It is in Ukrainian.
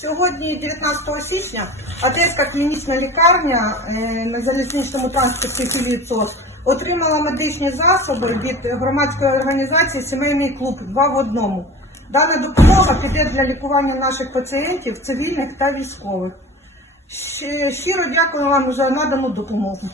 Сьогодні, 19 січня, Одеська клінічна лікарня е, на залізничному транспорті філії ЦОС отримала медичні засоби від громадської організації Сімейний клуб два в одному. Дана допомога піде для лікування наших пацієнтів, цивільних та військових. Щиро дякую вам за надану допомогу.